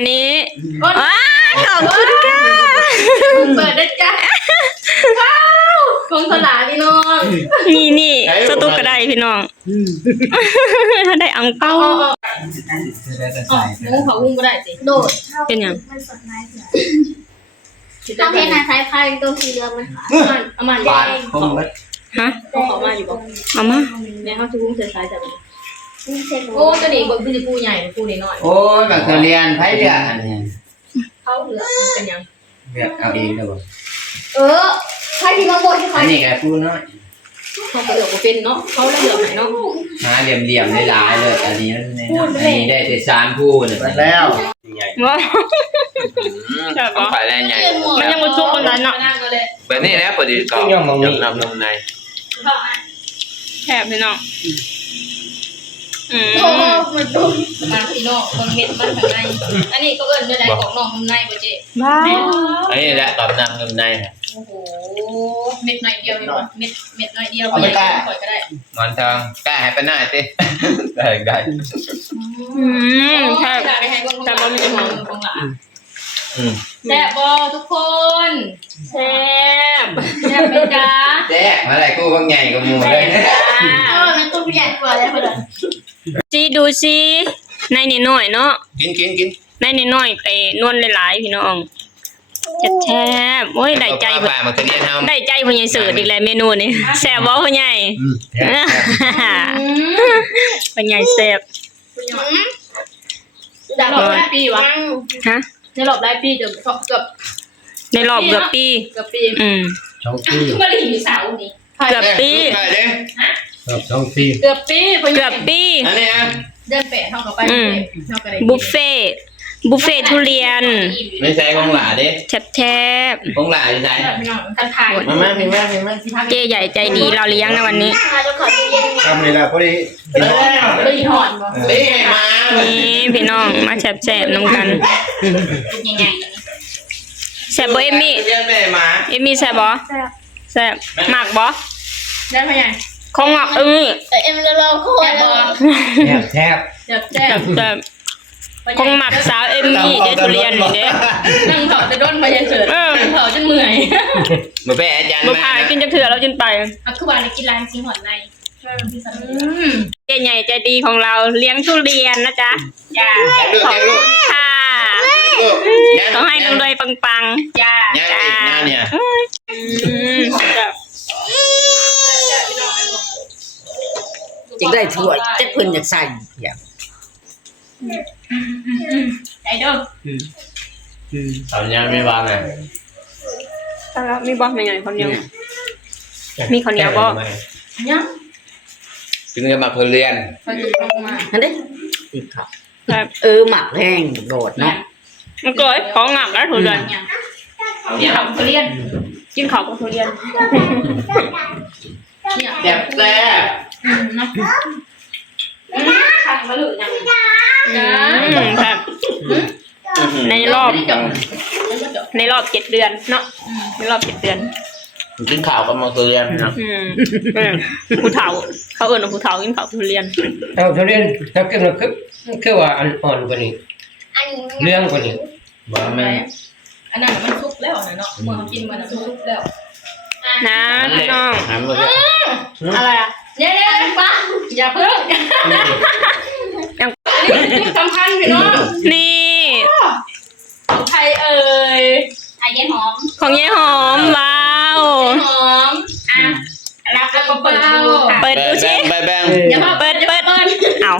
นนี้ว้าขอบคุณค่ะเปิดได้จ้ะว้าวคงสลาพี่น้องนี่สตุ๊กก็ได้พี่น้องถ้าได้อังเป้าหมูเขาหุ้มก็ได้สิโดดเป็นยังมันสดไม้เถื่อนถ้าเพนนะคล้ายๆตัวสีเหลืองมันขาเอามาแดงฮะขอมาอยู่บ่เอามาเนี่ยเขาจะหุ้มเส้นสายจับโอ้ตัวนี้บนคือจะปูใหญ่ปูน้อยโอ้ยแบบเรียนไพ่เรียนอันนี้เขาเหลือเป็นยังเรียกเอาเองได้บ่ใครที่มาบดที่ใครอันนี้ไงปูน้อยเขาเหลือเป็นเนาะเขาเหลือไหนเนาะหาเหลี่ยมได้หลายเลยอันนี้อันนี้ได้แต่สามผู้เนี่ยแล้วใหญ่ว้าต้องขายแรงใหญ่มันยังมาจุกกันนั้นเนาะแบบนี้แล้วพอดีก็ยำนำนมในแถบพี่น้องมันตุ้มมาพี่น้องคนเม็ดมันข้างในอันนี้ก็เอิ้นได้ของน้องข้างในบ่เจ๊ว้าอันนี้แหละตอบนำนมในโอ้โหเม็ดน้อยเดียวเม็ดน้อยเดียวบ่ได้ข่อยก็ได้หมอนทองกล้าให้ไปหน้าสิได้แทบแต่บ่มีของหลานแซ่บบ่ทุกคนแซ่บไหมจ๊ะแซ่บมาไหนกูบางใหญ่กับหมูเลยมันตัวใหญ่กว่าเลยเพื่อนจีดูสิในนี่น้อยเนาะกินในนี่น้อยไอ้นวลหลายๆพี่น้องแซ่บโอ้ยได้ใจได้ใจพ่อใหญ่เสิร์ฟอีกแล้วเมนูนี้แซ่บบ่พ่อใหญ่พ่อใหญ่แซ่บจะรอบหลายปีวะฮะในรอบหลายปีเกือบในรอบเกือบปี2 ปีมาหลีสาวนี่เกือบปี2 ปีเกือบปีอันนี้เดินเปะเท่ากับไปบุฟเฟ่ทุเรียนไม่ใช่ของหลาดิแทบของหลาใช่กันถ่ายมาเจ๊ใหญ่ใจดีเราเลี้ยงนะวันนี้ทำนี่แหละพอดีได้หอนนี่พี่น้องมาแซ่บๆน้ำกันยังไงแซ่บบ่เอมี่แซ่บบ่แซ่บหมักบ่ได้พ่อใหญ่ของหมักเอ็มเราโคตรแซ่บของหมักสาวเอมี่เดทุเรียนนี่เด้นั่งเถาจะโดนมายันเฉิดนั่งเถาจนเมื่อยมาแปะอาจารย์มาพากินจะเถื่อเราจนไปคือว่าในกินร้านซีหอนในเจ๊ใหญ่ใจดีของเราเลี้ยงทุเรียนนะจ๊ะจ้าขอบคุณค่ะต้องให้รวยปังๆจ้าเนี่ยจะได้ถ้วยจะเพิ่นอยากใส่อย่างใจเด้อตอนนี้ไม่บ้างไงแล้วมีบ้างยังไงคนเดียวมีคนเดียวบ้างเนี่ยจึงจะมาเรียนนั่นดิอีกครับหมักแห้งโดดเนาะมันเกิดของหมักแล้วทุเรียนกินข้าวทุเรียนกินข้าวกับทุเรียนแซ่บนะขันมาหรือยังแบบในรอบ7 เดือนเนาะในรอบ7 เดือนกินข่าวกับมาเรียนนะผู้เฒ่าเขาเอิ้นว่าผู้เฒ่ากินข้าวทุเรียนทุเรียนถ้าเกิดคือว่าอ่อนกว่านี้เรื่องกว่านี้ว่าแม่อันนั้นมันซุกแล้วนะเนาะเมื่อเขากินมันซุกแล้วนะน้องอะไรอ่ะเนี่ยป้าอย่าเพิ่งนี่สำคัญพี่น้องนี่ของใครเอ่ยไอ้ยายหอมของยายหอมว้าวหอมรับแล้วก็เปิดดูสิอย่าพอเปิดเอา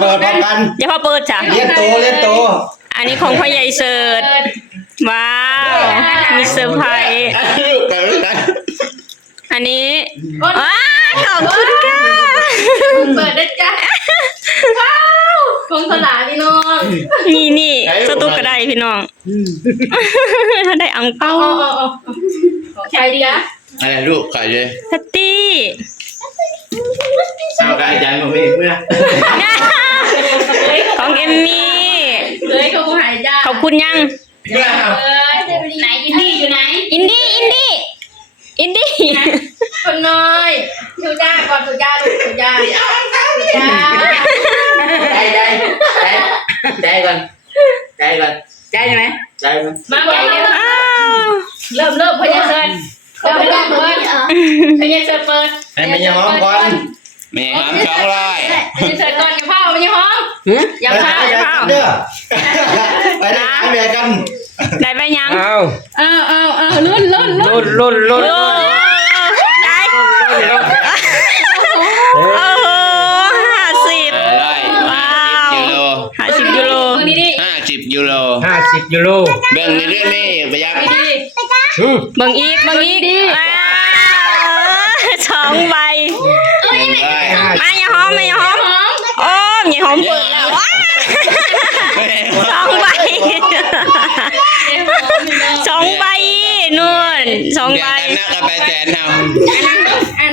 เปิดกันอย่าพอเปิดจ้ะเลี้ยงโตอันนี้ของพ่อใหญ่เสิร์ชว้าวมีเซอร์ไพรส์อันนี้ว้าขอบคุณค่ะเปิดได้จ้ะว้าวคงสลาพี่น้องนี่สตุ๊กก็ได้พี่น้องถ้าได้อังเป้าใครดีอะอะไรลูกใครเลยทัตตี้เอาได้ใจผมเองเมื่อของเอมมี่เลยเขาหายจ้าขอบคุณยังไหนอินดี้อยู่ไหนอินดี้คนน้อยถูจ้าก่อนถูจ้าลูกถูจ้าใจก่อนใจ ใจก่อน ใจไหม ใจไหม มาบอกเลย อ้าว เริ่มพญาเซินเริ่มเปิดพญาเซินเปิด ให้มันยังหอมก่อนแม่หอม200 พญาเซินก่อนอย่าเผาพญาหอมอย่าเผา เด้อไปได้แม่กัน ได้ไปยัง เอา ลุ้น ลุ้น ได้โอ้โห50ว้าว50 ยูโร ดี 50 ยูโร 50 ยูโร เบิ่งในเรื่องนี้ประหยัด ดี เบิ่งอีกว้าว2 ใบมาอย่าหอมโอ้ยอย่าหอมเปิดแล้วว้าว2 ใบ2 ใบนู่น2 ใบ นักกับไปแสนเอา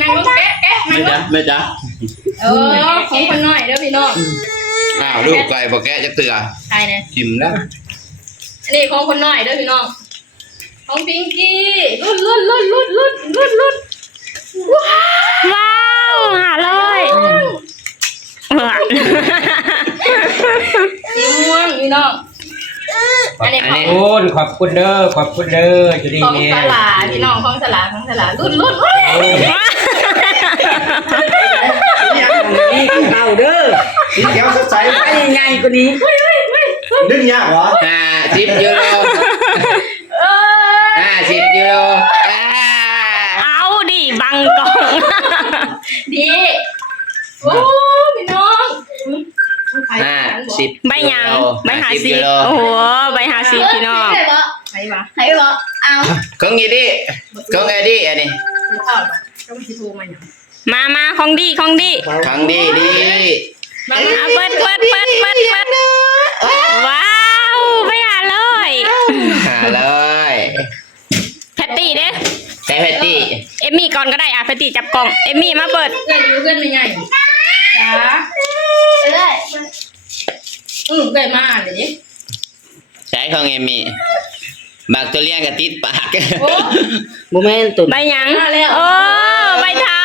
นางลูกแกะ ไม่จ๊ะ ของคนน้อยเด้อพี่น้อง อ้าวลูกไก่บอกแกจะเตือ ใครเนี่ย ชิมแล้ว อันนี้ของคนน้อยเด้อพี่น้องของพิงกี้ลุ้น ว้าว500 สีม่วงพี่น้องอันนี้ของ ขอบคุณเด้ออยู่ดี ของ นี่ สลาพี่น้องของสลาลุ้น นี่เต่าเด้อ สีเขียวสดใส ไปยังไงกว่านี้ ดึงยากเหรอ50 ยูโร50 ยูโร เอาดิบังกล่อง ดีโอ้พี่น้อง 50 ใบหยังใบ50โอ้โหใบ50พี่น้อง ใครวะ ใครบอกเอา ของอีดิของไอ้ดิอันนี้ หรือเปล่าก็ไม่ถูกมันอย่าง มาของดี ของดี มา เอาเปิดว้าวไปหาเลย 500 แพตตี้เด้ ใช้แพตตี้ เอมมี่ก่อนก็ได้อ่ะแพตตี้จับกล่องเอมมี่มาเปิด เพื่อนอยู่เพื่อนไม่ใหญ่จ้า เอ้ย เกิดมาเดี๋ยวนี้ ใช้ของเอมี่บักตัวเลี้ยงกับติดปาก โอ้ โมเมนต์ตุ่น ใบหยังโอ้ใบเทา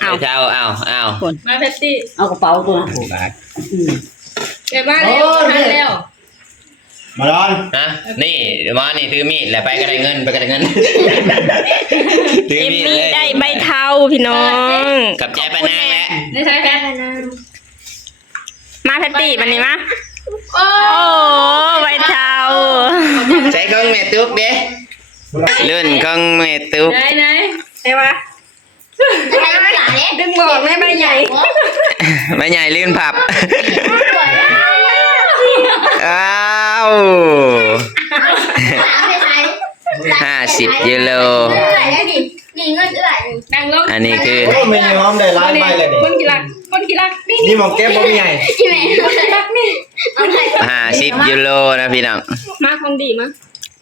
เอาเจ้าเอา มาเพชรตี้ เอากระเป๋าตัวนั้น เกิดมาแล้วทันแล้ว มาดอนฮะนี่มานี่ถือมีดแล้วไปก็ได้เงินถื เอ อ ม มีด มี่ เลย ได้ใบเทาพี่น้อง กับใจปานางแล้ว นี่ใช่แพท มาแพตตี้บันนี้มา โอ้ โอ้ใบเทา ใช้ของแม่ตุ๊กเด้รุ่นของแม่ตุ๊ก ไหนใช่ปะ ใครหลานเนี่ย ดึงบอกแม่ใบใหญ่ ไม่ใหญ่ลื่นผับอ้าว 50 ยูโร เท่าไหร่ได้ดินี่เงินเท่าไหร่ นั่งลง อันนี้คือ โอ้ไม่ยอมได้ร้ายไปเลย บนกีฬานี่ นี่มองแก้มบ่มีใหญ่ กี่แม่รักนี่เอาใคร 50 ยูโรนะพี่น้อง มาของดีมา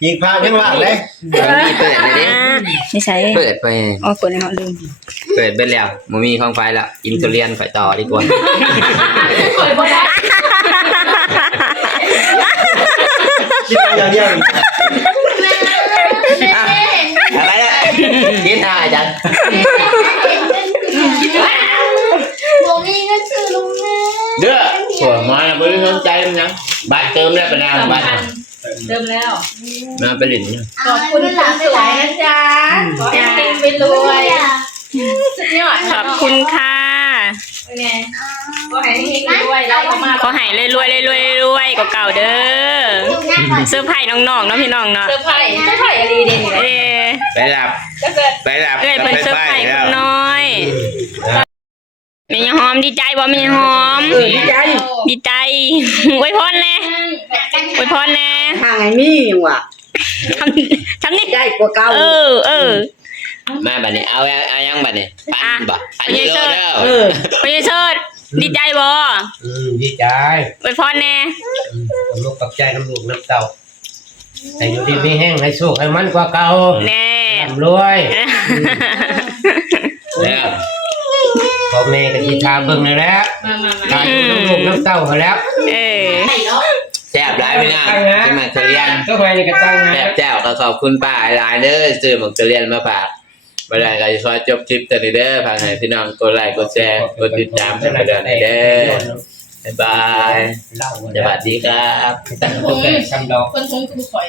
ยิงพาข้างล่างเลย ของดีเปิดเลยดิ ไม่ใช่ เปิดไป อ๋อเปิดในห้องลืม เปิดเบิดแล้วบ่มีของไฟแล้วอินเตอร์เลียนไปต่อดีกว่า เปิดบ่ได้ คิดอย่างเดียว อะไรล่ะคิดได้จัง โมมีเงินซื้อลุงนะ เด้อหัวมาแล้วบ่ได้สนใจมันยังบัตรเติมแล้วปะนางบัตร เริ่มแล้ว มาไปหลินเนี่ย ขอบคุณคนสวยนะจ๊ะขอให้เฮงไปรวยสุดยอด ขอบคุณค่ะ เป็นไงขอให้เฮงไปรวยแล้วก็มา ขอให้รวยกว่าเก่าเด้อเสื้อร์ไผ่น้องๆเนาะพี่น้องเนาะ เซอร์ไพรส์อะไรเด่น เอ้ ไปหลับ ก็เกิด ไปหลับ เอ้ยเป็นเสื้อร์ไผ่คนน้อยแม่ยังหอมดีใจบ่แม่ยังหอม ดีใจ ดีใจอวยพรแน่อวยพรแน่ ห่างไอ้มี่ยังวะ ทำนี่ ได้กว่าเก่า เออ มาบัดนี้เอายังบัดนี้ปั้นบ่อัน พ นี้ ญา โล เชิด เด้อ พญาเชิดดีใจบ่ ดีใจ อวยพรแน่ ผมลูกกับใจน้ำลูกน้ำเต่าแต่อยู่ดีไม่แห้งให้สุกให้มันกว่าเก่า แน่ รวย แล้ว พ่อแม่ก็สิพาเบิ่งเลยแล้ว มา ตายน้ำลูกน้ำเต่าเขาแล้ว เออ แซ่บหลายพี่น้องจะมาเรียน ก็ไปนี่ก็ตั้ง แซ่ นะ บแจ้วก็ขอบคุณป้าหลายเด้อซื้อหมกเรียนมาฝากบ่ได้ก็สิขอจบคลิปตัวนี้เด้อฝากให้พี่น้องกดไลค์กดแชร์กดติดตามให้เด้อ บ๊ายบาย เล่า สวัสดีครับ ตั้งแต่ซ้ำดอก คนทงคือข่อย